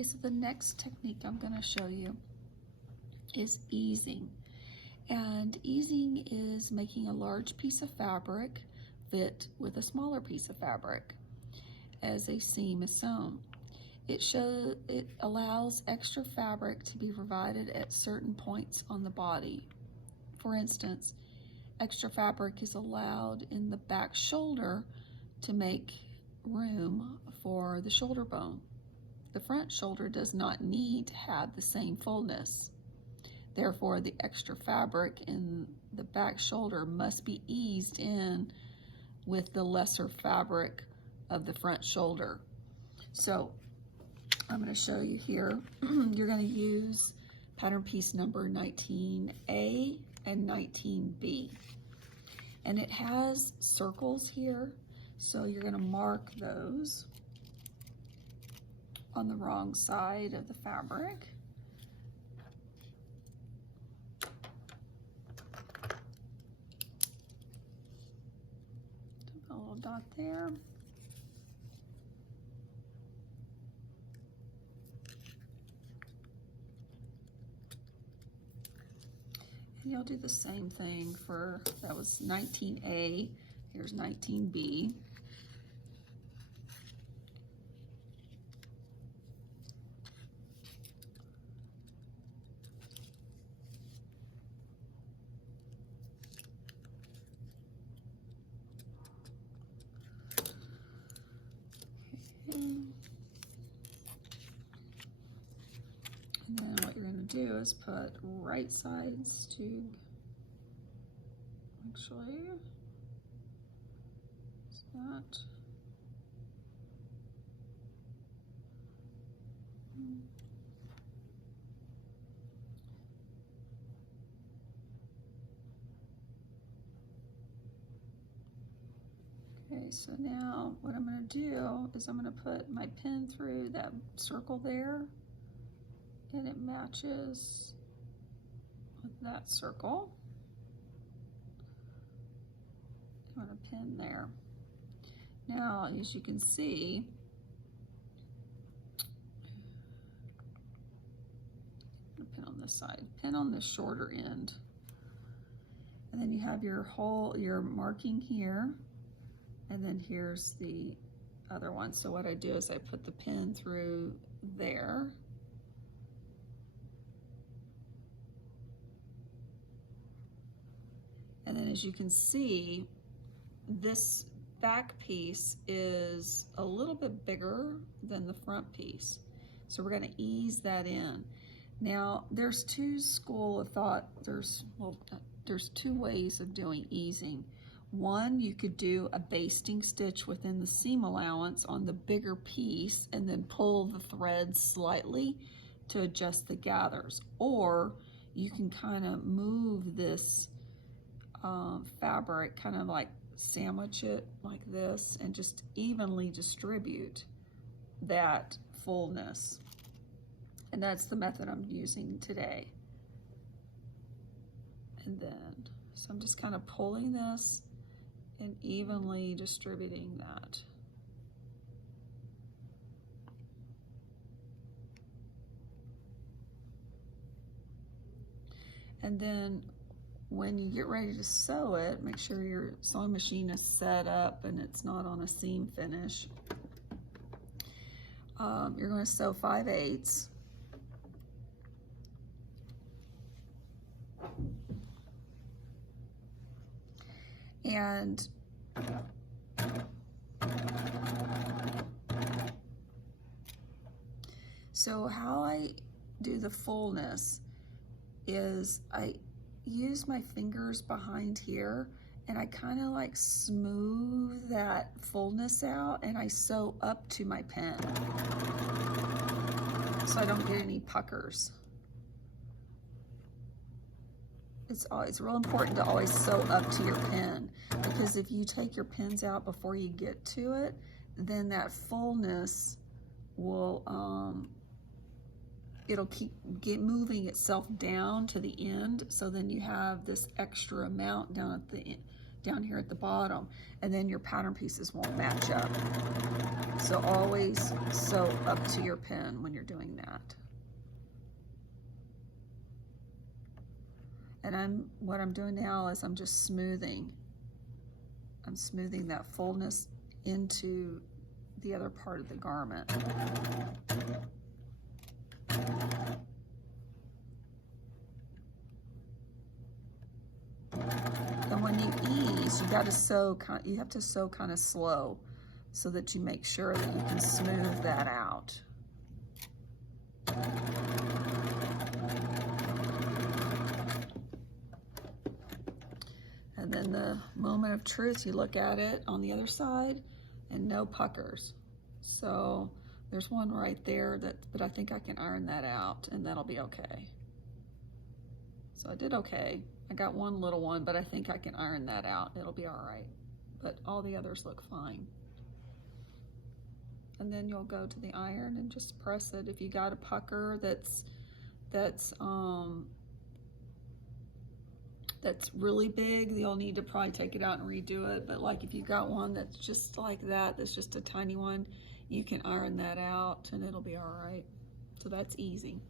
Okay, so the next technique I'm going to show you is easing. And easing is making a large piece of fabric fit with a smaller piece of fabric as a seam is sewn. It allows extra fabric to be provided at certain points on the body. For instance, extra fabric is allowed in the back shoulder to make room for the shoulder bone. The front shoulder does not need to have the same fullness. Therefore, the extra fabric in the back shoulder must be eased in with the lesser fabric of the front shoulder. So I'm going to show you here. You're going to use pattern piece number 19A and 19B. And it has circles here, so you're going to mark those on the wrong side of the fabric. A little dot there. And you'll do the same thing for, that was 19A, here's 19B. And then what you're going to do is put right sides to, actually, it's that. Okay, so now what I'm going to do is I'm going to put my pin through that circle there, and it matches with that circle. I'm going to pin there. Now, as you can see, I'm going to pin on this side, pin on the shorter end, and then you have your marking here, and then here's the other one. So what I do is I put the pin through there. And then as you can see, this back piece is a little bit bigger than the front piece. So we're going to ease that in. Now, there's two school of thought. There's two ways of doing easing. One, you could do a basting stitch within the seam allowance on the bigger piece and then pull the threads slightly to adjust the gathers. Or you can kind of move this fabric, kind of like sandwich it like this and just evenly distribute that fullness. And that's the method I'm using today. And then, so I'm just kind of pulling this and evenly distributing that. And then when you get ready to sew it, make sure your sewing machine is set up and it's not on a seam finish. You're going to sew 5/8. And so how I do the fullness is I use my fingers behind here and I kind of like smooth that fullness out and I sew up to my pin so I don't get any puckers. It's real important to always sew up to your pin, because if you take your pins out before you get to it, then that fullness will it'll keep moving itself down to the end, so then you have this extra amount down at the down here at the bottom, and then your pattern pieces won't match up. So always sew up to your pin when you're doing that. And what I'm doing now is I'm just smoothing. I'm smoothing that fullness into the other part of the garment. And when you ease, you got to sew. You have to sew kind of slow, so that you make sure that you can smooth that out. And then the moment of truth, you look at it on the other side, and no puckers. So there's one right there, but I think I can iron that out, and that'll be okay. So I did okay. I got one little one, but I think I can iron that out. It'll be all right. But all the others look fine. And then you'll go to the iron and just press it. If you got a pucker that's really big, you'll need to probably take it out and redo it. But like if you got one that's just like that, that's just a tiny one, you can iron that out and it'll be all right. So that's easy.